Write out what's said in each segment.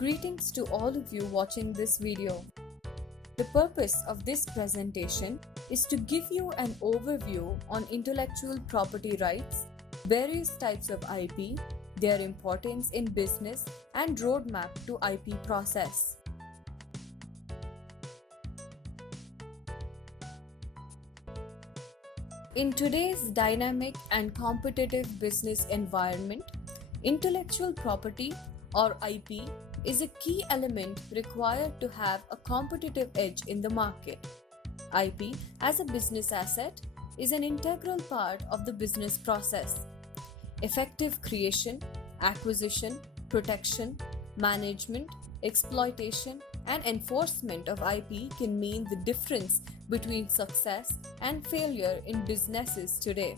Greetings to all of you watching this video. The purpose of this presentation is to give you an overview on intellectual property rights, various types of IP, their importance in business, and roadmap to IP process. In today's dynamic and competitive business environment, intellectual property or IP is a key element required to have a competitive edge in the market. IP as a business asset is an integral part of the business process. Effective creation, acquisition, protection, management, exploitation, and enforcement of IP can mean the difference between success and failure in businesses today.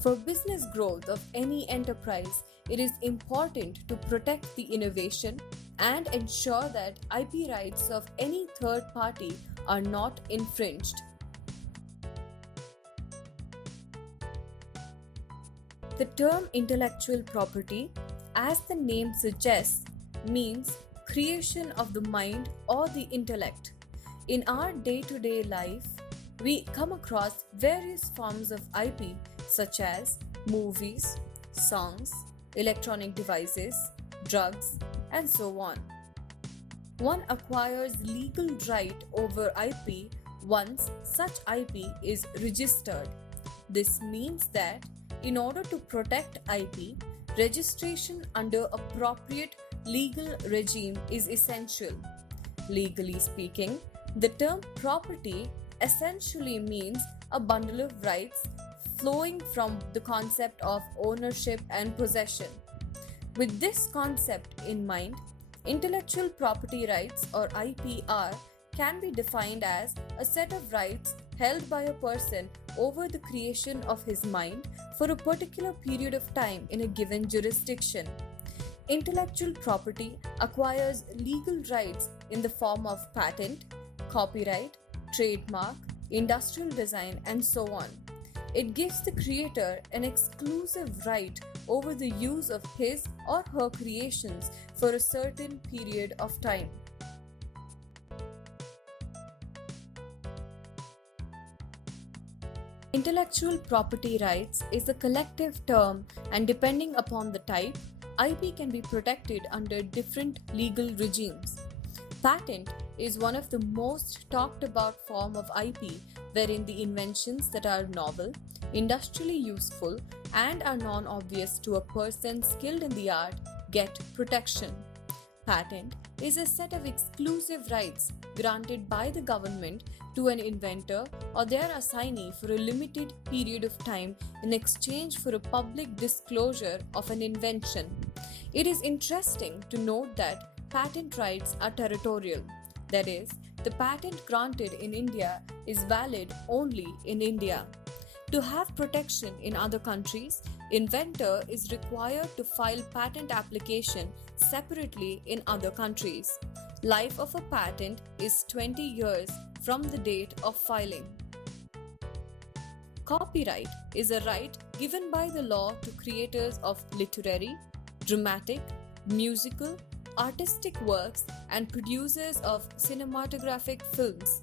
For business growth of any enterprise, it is important to protect the innovation and ensure that IP rights of any third party are not infringed. The term intellectual property, as the name suggests, means creation of the mind or the intellect. In our day-to-day life, we come across various forms of IP such as movies, songs, electronic devices, drugs, and so on. One acquires legal right over IP once such IP is registered. This means that in order to protect IP, registration under appropriate legal regime is essential. Legally speaking, the term property essentially means a bundle of rights flowing from the concept of ownership and possession. With this concept in mind, intellectual property rights or IPR can be defined as a set of rights held by a person over the creation of his mind for a particular period of time in a given jurisdiction. Intellectual property acquires legal rights in the form of patent, copyright, trademark, industrial design, and so on. It gives the creator an exclusive right over the use of his or her creations for a certain period of time. Intellectual property rights is a collective term, and depending upon the type, IP can be protected under different legal regimes. Patent is one of the most talked about form of IP, wherein the inventions that are novel, industrially useful, and are non-obvious to a person skilled in the art get protection. Patent is a set of exclusive rights granted by the government to an inventor or their assignee for a limited period of time in exchange for a public disclosure of an invention. It is interesting to note that patent rights are territorial. That is, the patent granted in India is valid only in India. To have protection in other countries, inventor is required to file patent application separately in other countries. Life of a patent is 20 years from the date of filing. Copyright is a right given by the law to creators of literary, dramatic, musical, artistic works and producers of cinematographic films.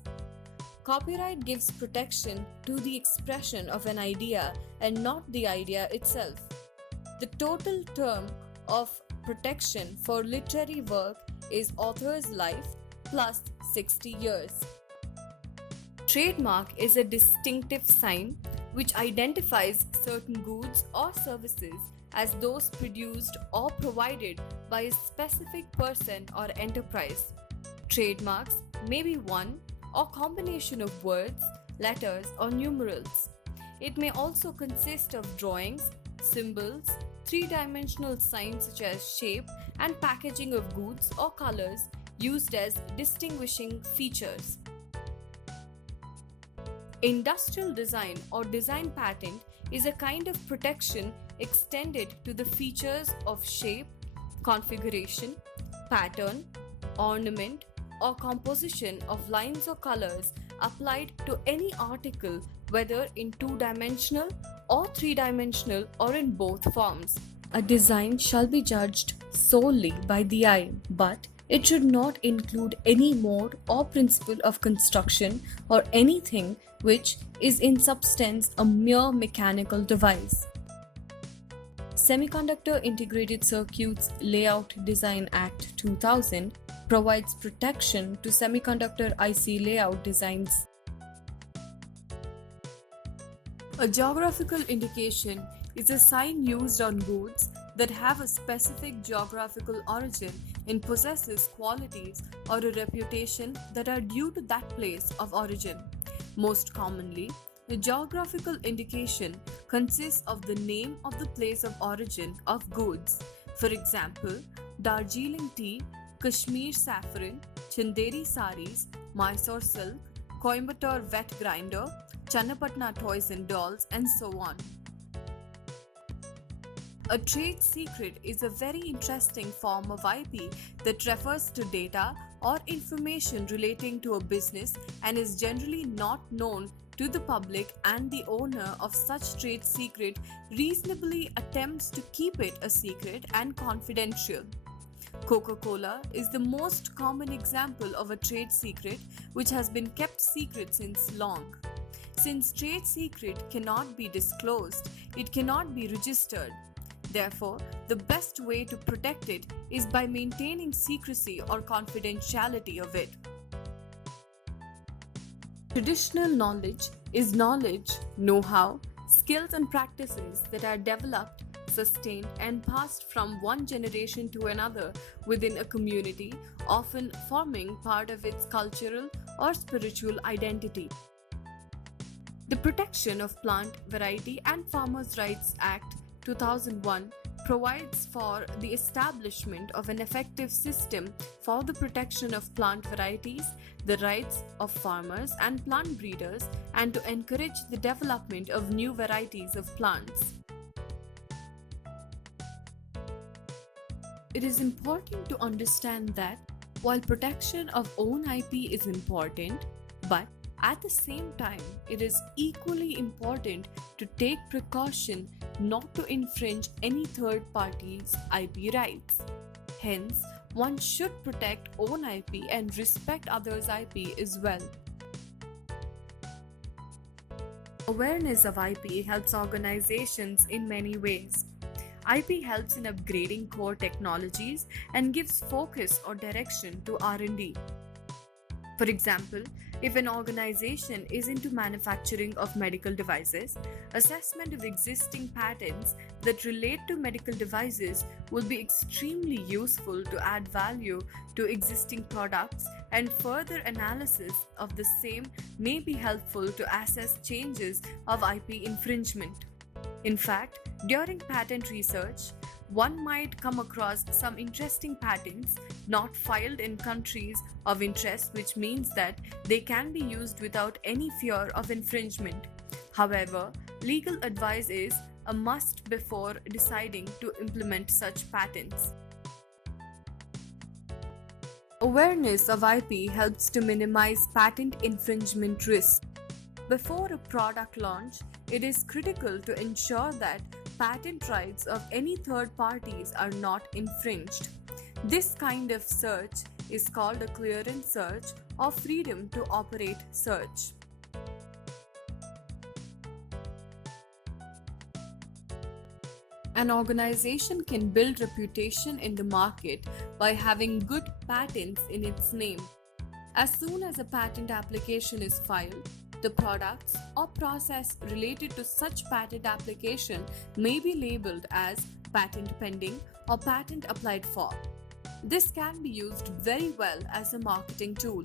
Copyright gives protection to the expression of an idea and not the idea itself. The total term of protection for literary work is author's life plus 60 years. Trademark is a distinctive sign which identifies certain goods or services as those produced or provided by a specific person or enterprise. Trademarks may be one or combination of words, letters, or numerals. It may also consist of drawings, symbols, three-dimensional signs such as shape and packaging of goods or colors used as distinguishing features. Industrial design or design patent is a kind of protection extended to the features of shape, configuration, pattern, ornament, or composition of lines or colors applied to any article, whether in two-dimensional or three-dimensional or in both forms. A design shall be judged solely by the eye, but It should not include any mode or principle of construction or anything which is in substance a mere mechanical device. Semiconductor Integrated Circuits Layout Design Act 2000 provides protection to semiconductor IC layout designs. A geographical indication is a sign used on goods that have a specific geographical origin and possesses qualities or a reputation that are due to that place of origin. Most commonly, the geographical indication consists of the name of the place of origin of goods. For example, Darjeeling tea, Kashmir saffron, Chanderi saris, Mysore silk, Coimbatore wet grinder, Channapatna toys and dolls, and so on. A trade secret is a very interesting form of IP that refers to data or information relating to a business and is generally not known to the public, and the owner of such trade secret reasonably attempts to keep it a secret and confidential. Coca-Cola is the most common example of a trade secret which has been kept secret since long. Since trade secret cannot be disclosed, it cannot be registered. Therefore, the best way to protect it is by maintaining secrecy or confidentiality of it. Traditional knowledge is knowledge, know-how, skills and practices that are developed, sustained and passed from one generation to another within a community, often forming part of its cultural or spiritual identity. The Protection of Plant Variety and Farmers' Rights Act 2001 provides for the establishment of an effective system for the protection of plant varieties, the rights of farmers and plant breeders, and to encourage the development of new varieties of plants. It is important to understand that while protection of own IP is important, but at the same time, it is equally important to take precaution not to infringe any third party's IP rights. Hence, one should protect own IP and respect others' IP as well. Awareness of IP helps organizations in many ways. IP helps in upgrading core technologies and gives focus or direction to R&D. For example, if an organization is into manufacturing of medical devices, assessment of existing patents that relate to medical devices will be extremely useful to add value to existing products, and further analysis of the same may be helpful to assess changes of IP infringement. In fact, during patent research, one might come across some interesting patents not filed in countries of interest, which means that they can be used without any fear of infringement. However, legal advice is a must before deciding to implement such patents. Awareness of IP helps to minimize patent infringement risk. Before a product launch, it is critical to ensure that patent rights of any third parties are not infringed. This kind of search is called a clearance search or freedom to operate search. An organization can build reputation in the market by having good patents in its name. As soon as a patent application is filed, the products or process related to such patent application may be labeled as patent pending or patent applied for. This can be used very well as a marketing tool.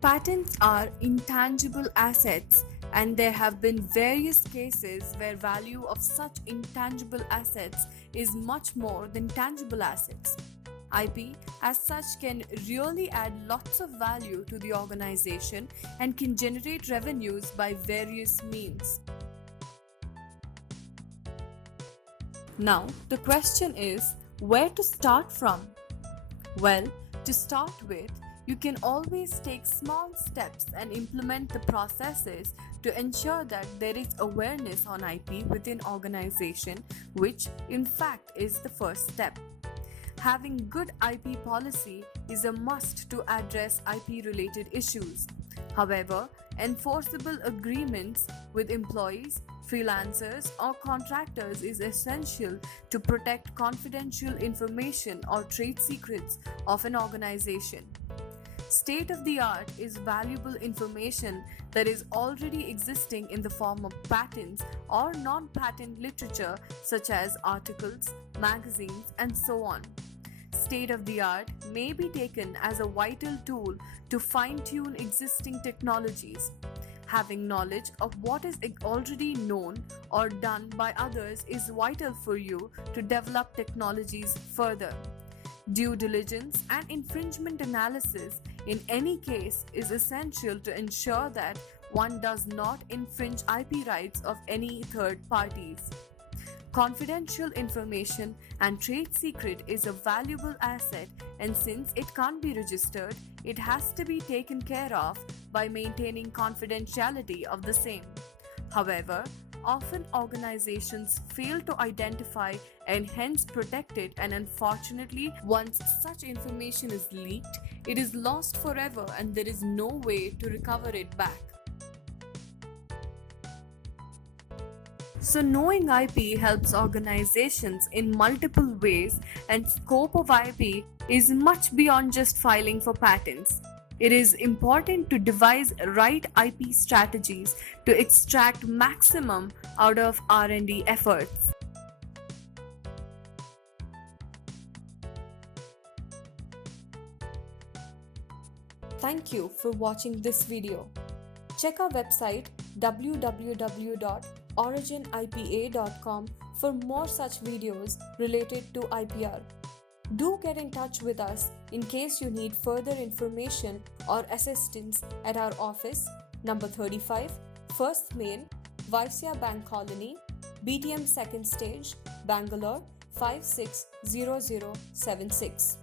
Patents are intangible assets, and there have been various cases where value of such intangible assets is much more than tangible assets. IP as such can really add lots of value to the organization and can generate revenues by various means. Now, the question is, where to start from? Well, to start with, you can always take small steps and implement the processes to ensure that there is awareness on IP within organization, which in fact is the first step. Having good IP policy is a must to address IP related issues. However, enforceable agreements with employees, freelancers, or contractors is essential to protect confidential information or trade secrets of an organization. State of the art is valuable information that is already existing in the form of patents or non patent literature such as articles, magazines, and so on. State of the art may be taken as a vital tool to fine tune existing technologies. Having knowledge of what is already known or done by others is vital for you to develop technologies further. Due diligence and infringement analysis in any case is essential to ensure that one does not infringe IP rights of any third parties. Confidential information and trade secret is a valuable asset, and since it can't be registered, it has to be taken care of by maintaining confidentiality of the same. However, often organizations fail to identify and hence protect it, and unfortunately, once such information is leaked, it is lost forever and there is no way to recover it back. So, knowing IP helps organizations in multiple ways, and scope of IP is much beyond just filing for patents. It is important to devise right IP strategies to extract maximum out of R&D efforts. Thank you for watching this video. Check our website www.originipa.com for more such videos related to IPR. Do get in touch with us in case you need further information or assistance at our office, number 35, First Main, Vaisya Bank Colony, BTM Second Stage, Bangalore 560076.